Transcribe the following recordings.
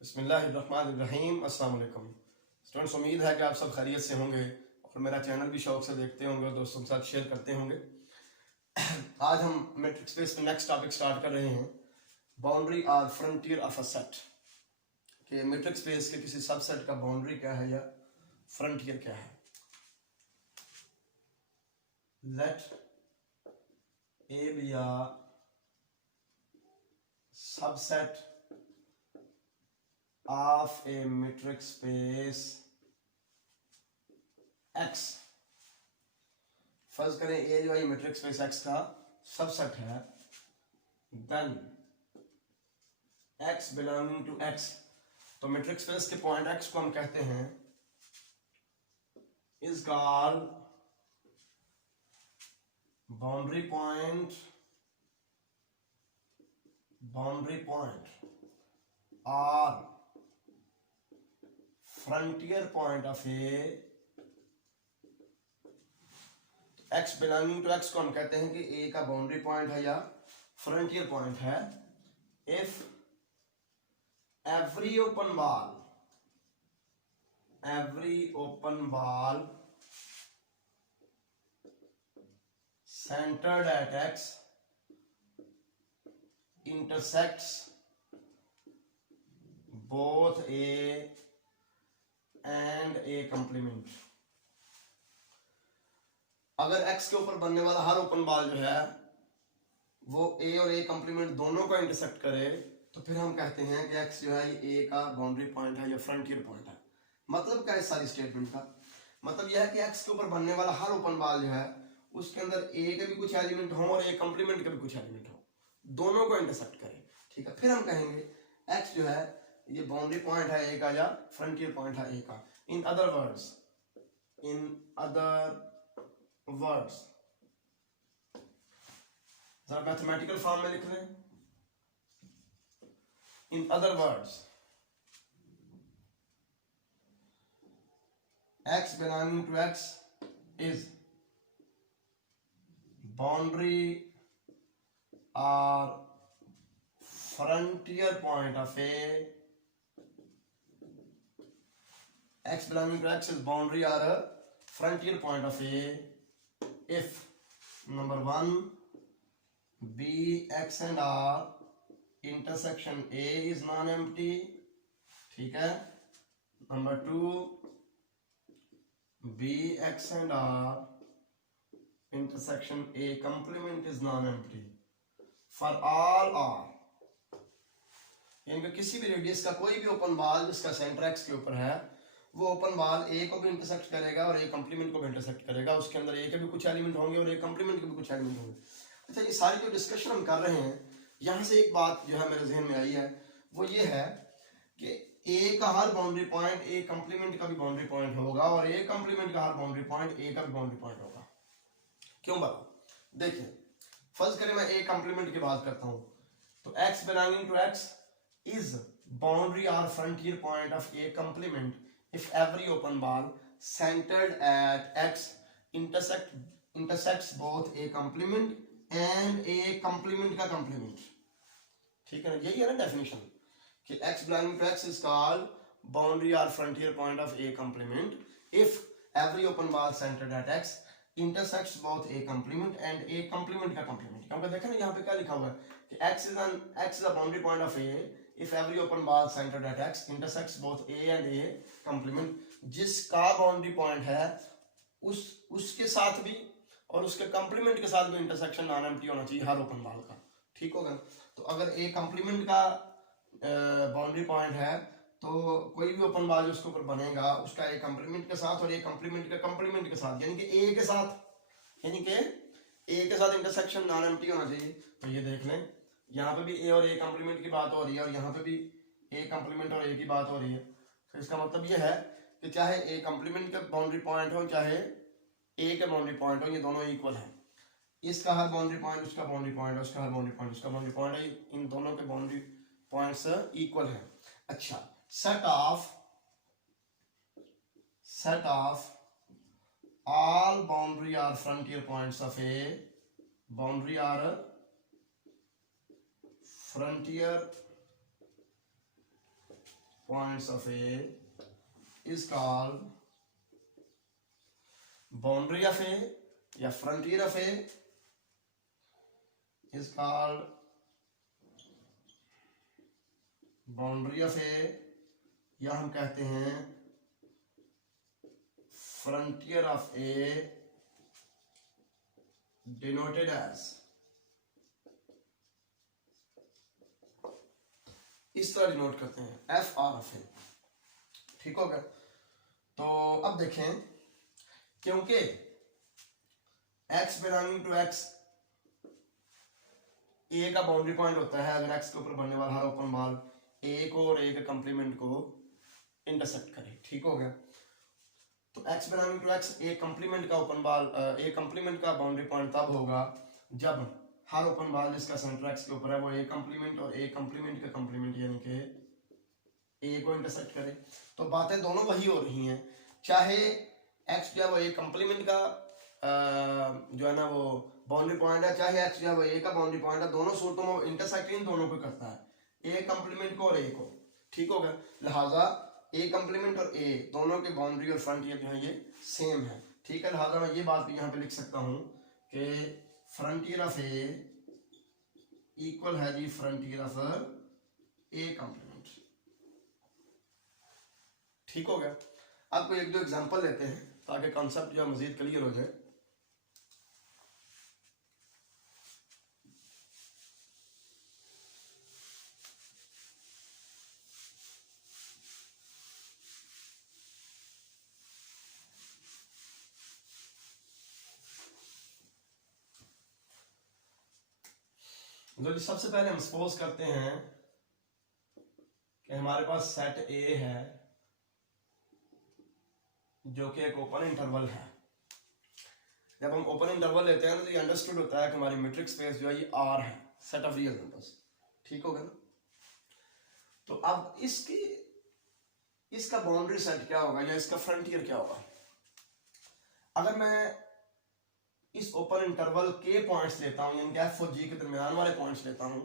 बिस्मिल्लाहिर्रहमानिर्रहीम। अस्सलाम वालेकुम स्टूडेंट्स, उम्मीद है कि आप सब खैरियत से होंगे और मेरा चैनल भी शौक से देखते होंगे और दोस्तों के साथ शेयर करते होंगे। आज हम मैट्रिक्स स्पेस में नेक्स्ट टॉपिक स्टार्ट कर रहे हैं, बाउंड्री और फ्रंटियर ऑफ अ सेट। कि मैट्रिक्स स्पेस के किसी सबसेट का बाउंड्री क्या है या फ्रंटियर क्या है। Let A be a subset of a metric space X। फर्ज करें ए जो है मेट्रिक स्पेस X का सबसेट है, then X belonging to X। तो मेट्रिक स्पेस के पॉइंट X को हम कहते हैं इज कॉल्ड बाउंड्री पॉइंट और frontier point of A. X belonging to X को हम कहते हैं कि ए का बाउंड्री पॉइंट है या फ्रंटियर पॉइंट है if every open ball centered at X intersects both A and A complement। अगर X के ऊपर बनने वाला हर ओपन बॉल जो है वो A और A कंप्लीमेंट दोनों को इंटरसेक्ट करे तो फिर हम कहते हैं कि X जो है ये A का बाउंड्री पॉइंट है या फ्रंटियर पॉइंट है। मतलब क्या है इस सारी स्टेटमेंट का? मतलब यह है कि X के ऊपर बनने वाला हर ओपन बॉल जो है उसके अंदर A के भी कुछ एलिमेंट हो और A कंप्लीमेंट के भी कुछ एलिमेंट हो, दोनों को इंटरसेक्ट करे। ठीक है, फिर हम कहेंगे X जो है ये बाउंड्री पॉइंट है A का या फ्रंटियर पॉइंट है A का। इन अदर वर्ड्स जरा मैथमेटिकल फॉर्म में लिख लें। In other words X belonging to X is boundary or frontier point of A। X belonging to X is boundary or a frontier point of A if number 1 B, X and R intersection A is non-empty। ठीक है, number 2 B, X and R intersection A complement is non-empty for all R। यानी किसी भी radius का कोई भी open ball जिसका centre X के ऊपर है वो ओपन बॉल A को भी इंटरसेक्ट करेगा और A कंप्लीमेंट को भी इंटरसेक्ट करेगा। उसके अंदर A के भी कुछ एलिमेंट होंगे और A कंप्लीमेंट के भी कुछ एलिमेंट होंगे। अच्छा, ये सारी जो डिस्कशन हम कर रहे हैं यहाँ से एक बात जो है मेरे जहन में आई है वो ये है कि A का हर बाउंड्री पॉइंट A कंप्लीमेंट का भी बाउंड्री पॉइंट होगा और A कंप्लीमेंट का हर बाउंड्री पॉइंट A का भी बाउंड्री पॉइंट होगा। क्यों बताओ? देखिए, फर्ज करें मैं A कंप्लीमेंट की बात करता हूं तो X belonging to X is boundary or frontier point of A complement if every open ball centered at X intersects both A complement and A complement का complement। ठीक है ना, यही है ना डेफिनेशन कि X belonging to X is called boundary or frontier point of A complement if every open ball centered at X intersects both A complement and A complement का complement। क्योंकि देखा ना यहाँ पे क्या लिखा हुआ है कि X is a boundary point of A if every open ball centered at X intersects both A and A complement। जिसका बाउंड्री पॉइंट है उसके साथ भी और उसके कंप्लीमेंट के साथ भी इंटरसेक्शन नॉन एम्प्टी होना चाहिए हर ओपन बॉल का। ठीक होगा? तो अगर A कंप्लीमेंट का बाउंड्री पॉइंट है तो कोई भी ओपन बॉल जो उसके ऊपर बनेगा उसका A कंप्लीमेंट के साथ और A कंप्लीमेंट के कंप्लीमेंट के साथ यानी कि A के साथ इंटरसेक्शन नॉन एम्प्टी होना चाहिए। तो ये देख लें, यहाँ पे भी A और A कंप्लीमेंट की बात हो रही है और यहाँ पे भी A कंप्लीमेंट और A की बात हो रही है। तो इसका मतलब ये है कि चाहे A कंप्लीमेंट का बाउंड्री पॉइंट हो चाहे A के बाउंड्री पॉइंट हो, ये दोनों इक्वल है। इसका हर बाउंड्री पॉइंट उसका बाउंड्री पॉइंट, उसका हर बाउंड्री पॉइंट उसका बाउंड्री पॉइंट है, इन दोनों के बाउंड्री पॉइंट्स इक्वल है। अच्छा, set of all boundary or frontier points of A boundary or frontier points of A is called boundary of A या frontier of A is called boundary of A या हम कहते हैं frontier of A denoted as, इस तरह denote करते हैं F R of ए। ठीक हो गया। तो अब देखें, क्योंकि x बिलोंगिंग टू x ए का बाउंड्री पॉइंट होता है अगर x के ऊपर बनने वाला हर ओपन बॉल ए को और ए के कंप्लीमेंट को इंटरसेक्ट करे। ठीक हो गया। तो x belonging to x A complement का ओपन बॉल ए कंप्लीमेंट का बाउंड्री पॉइंट तब होगा जब हर ओपन बॉल जिसका सेंटर x के ऊपर है वो ए कंप्लीमेंट और ए कंप्लीमेंट का कंप्लीमेंट यानी कि ए को इंटरसेक्ट करे। तो बातें दोनों वही हो रही हैं, चाहे x जो है वो ए कंप्लीमेंट का जो है ना वो बाउंड्री पॉइंट है, चाहे x जो है वो ए का बाउंड्री पॉइंट है, दोनों सूरतों में इंटरसेक्ट इन दोनों को करता है, ए कंप्लीमेंट को और ए को। ठीक हो गया। लिहाजा ए कंप्लीमेंट और ए दोनों के बाउंड्री और फ्रंटियर जो है ये सेम है। ठीक है। लिहाजा मैं ये बात भी यहाँ पे लिख सकता हूँ कि फ्रंटियर ऑफ ए इक्वल है जी फ्रंटियर ऑफ ए कंप्लीमेंट। ठीक हो गया। आपको एक दो एग्जांपल लेते हैं ताकि कॉन्सेप्ट जो है मजीद क्लियर हो जाए। तो सबसे पहले हम सपोज करते हैं कि हमारे पास सेट ए है जो कि एक ओपन इंटरवल है। जब हम ओपन इंटरवल लेते हैं तो ये अंडरस्टूड होता है कि हमारी मैट्रिक्स स्पेस जो है ये आर है, सेट ऑफ रियल नंबर्स। ठीक हो गया ना। तो अब इसका बाउंड्री सेट क्या होगा या इसका फ्रंटियर क्या होगा। अगर मैं इस ओपन इंटरवल के पॉइंट्स लेता हूं यानी कि एफ और जी के दरमियान वाले पॉइंट्स लेता हूं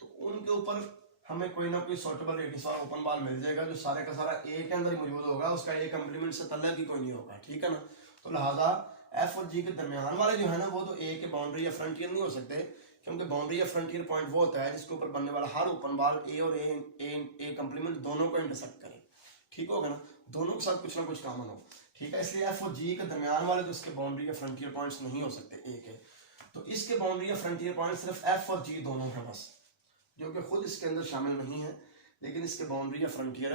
तो उनके ऊपर हमें कोई ना कोई सॉर्टेबल रेडियस वाला ओपन बॉल मिल जाएगा जो सारे का सारा ए के अंदर ही मौजूद होगा, उसका ए कंप्लीमेंट से तल्लक ही कोई नहीं होगा। ठीक है ना। तो लिहाजा एफ और जी के दरमियान वाले जो है ना वो तो ए के बाउंड्री या फ्रंटियर नहीं हो सकते, क्योंकि बाउंड्री या फ्रंटियर पॉइंट वो होता है जिसके ऊपर बनने वाला हर ओपन बॉल ए और ए कंप्लीमेंट दोनों को इंटरसेक्ट करे। ठीक होगा ना। दोनों के साथ कुछ ना कुछ कॉमन हो। ठीक है। इसलिए एफ और जी के दरमियान वाले जो इसके बाउंड्री या फ्रंटियर पॉइंट्स नहीं हो सकते ए के, तो इसके बाउंड्री या फ्रंटियर पॉइंट सिर्फ एफ और जी दोनों हैं बस, जो कि खुद इसके अंदर शामिल नहीं है लेकिन इसके बाउंड्री या फ्रंटियर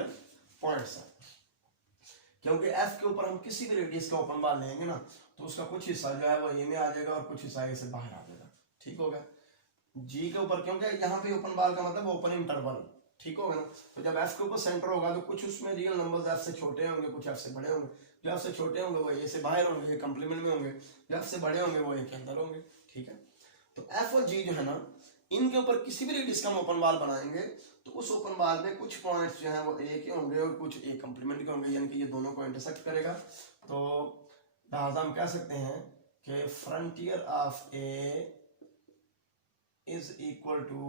पॉइंट्स हैं। क्योंकि एफ के ऊपर हम किसी भी रेडियस का ओपन बॉल लेंगे ना तो उसका कुछ हिस्सा जो है वो ए में आ जाएगा और कुछ हिस्सा ए से बाहर आ जाएगा। ठीक हो गया। जी के ऊपर क्योंकि यहाँ पे ओपन बॉल का मतलब ओपन इंटरवल। ठीक होगा ना। तो जब एफ के ऊपर सेंटर होगा तो कुछ उसमें रियल नंबर्स एफ से छोटे होंगे, कुछ एफ से बड़े होंगे। जो एफ से छोटे होंगे वो ए से बाहर होंगे, कंप्लीमेंट में होंगे। जो एफ से बड़े होंगे वो ए के अंदर होंगे। ठीक है। तो एफ और जी जो है ना इनके ऊपर किसी भी रेडियस का हम ओपन बॉल बनाएंगे तो उस ओपन बॉल में कुछ पॉइंट्स जो है वो ए के होंगे और कुछ ए कंप्लीमेंट के होंगे, यानी कि ये दोनों को इंटरसेक्ट करेगा। तो लिहाजा हम कह सकते हैं कि frontier of A is equal to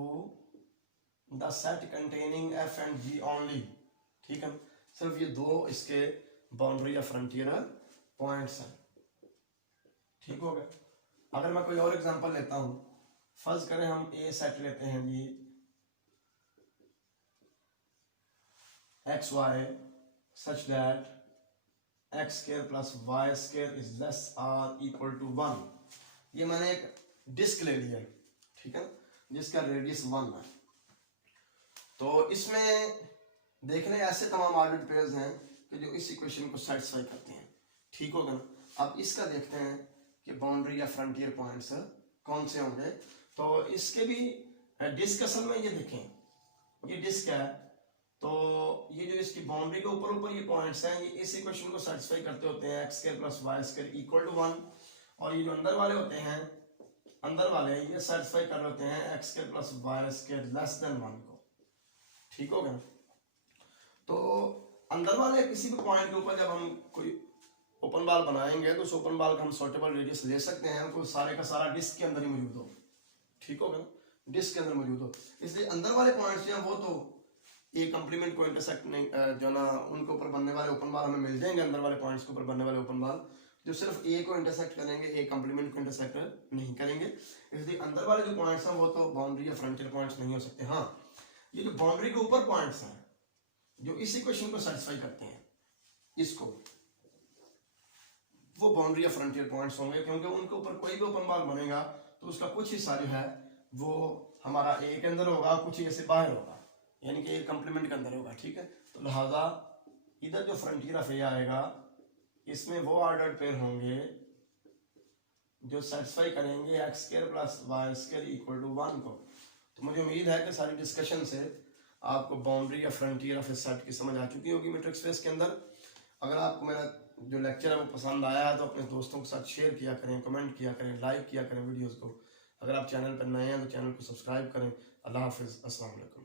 the set containing F and G only. ठीक है। सिर्फ ये दो इसके बाउंड्री या फ्रंटियर पॉइंट्स हैं। ठीक हो गया। अगर मैं कोई और एग्जांपल लेता हूं, फर्ज करें हम ए सेट लेते हैं जी X Y such that X square plus Y square is less or equal to 1। ये मैंने एक डिस्क ले लिया। ठीक है। जिसका रेडियस 1 है। तो इसमें देखने ऐसे तमाम ऑर्बिट पेयर्स हैं कि जो इस इक्वेशन को सेटिस्फाई करते हैं। ठीक होगा ना। अब इसका देखते हैं कि बाउंड्री या फ्रंटियर पॉइंट्स कौन से होंगे। तो इसके भी डिस्क असल में ये देखें, ये डिस्क है तो ये जो इसकी बाउंड्री के ऊपर ऊपर ये पॉइंट्स हैं ये इस इक्वेशन को सेटिस्फाई करते होते हैं x square plus Y square equal to 1। और ये जो अंदर वाले होते हैं अंदर वाले ये सेटिस्फाई कर रहे होते हैं x square plus Y square less than 1 को। ठीक हो गया। तो अंदर वाले किसी भी पॉइंट के ऊपर जब हम कोई ओपन बॉल बनाएंगे तो उस ओपन बॉल का हम सॉर्टेबल रेडियस ले सकते हैं तो सारे का सारा डिस्क के अंदर ही मौजूद हो। ठीक होगा ना। डिस्क के अंदर मौजूद हो। इसलिए अंदर वाले पॉइंट्स जो हैं वो तो ए कंप्लीमेंट को इंटरसेक्ट नहीं जो ना उनके ऊपर बनने वाले ओपन बार हमें मिल जाएंगे, अंदर वाले पॉइंट्स के ऊपर बनने वाले ओपन बार जो सिर्फ ए को इंटरसेक्ट करेंगे, ए कंप्लीमेंट को इंटरसेक्ट नहीं करेंगे, इसलिए अंदर वाले जो पॉइंट्स हैं वो तो बाउंड्री या फ्रंटियर पॉइंट्स नहीं हो सकते। हाँ, ये जो बाउंड्री के ऊपर पॉइंट्स हैं जो इस इक्वेशन को सेटिस्फाई करते हैं, इसको वो बाउंड्री या फ्रंटियर पॉइंट्स होंगे, क्योंकि उनके ऊपर कोई भी ओपन बार बनेगा तो उसका कुछ हिस्सा जो है वो हमारा ए के अंदर होगा, कुछ ए से बाहर होगा, यानी कि ए कंप्लीमेंट के अंदर होगा। ठीक है, तो लिहाजा इधर जो फ्रंटियर ऑफ ए आएगा इसमें वो ऑर्डर्ड पेयर होंगे जो सेटिस्फाई करेंगे x square plus Y square equal to 1 को। तो मुझे उम्मीद है कि सारी डिस्कशन से आपको बाउंड्री या फ्रंटियर ऑफ ए सेट की समझ आ चुकी होगी मैट्रिक्स स्पेस के अंदर। अगर आपको मेरा जो लेक्चर है वो पसंद आया है तो अपने दोस्तों के साथ शेयर किया करें, कमेंट किया करें, लाइक किया करें वीडियोस को। अगर आप चैनल पर नए हैं तो चैनल को सब्सक्राइब करें। अल्लाह हाफिज़, अस्सलाम वालेकुम।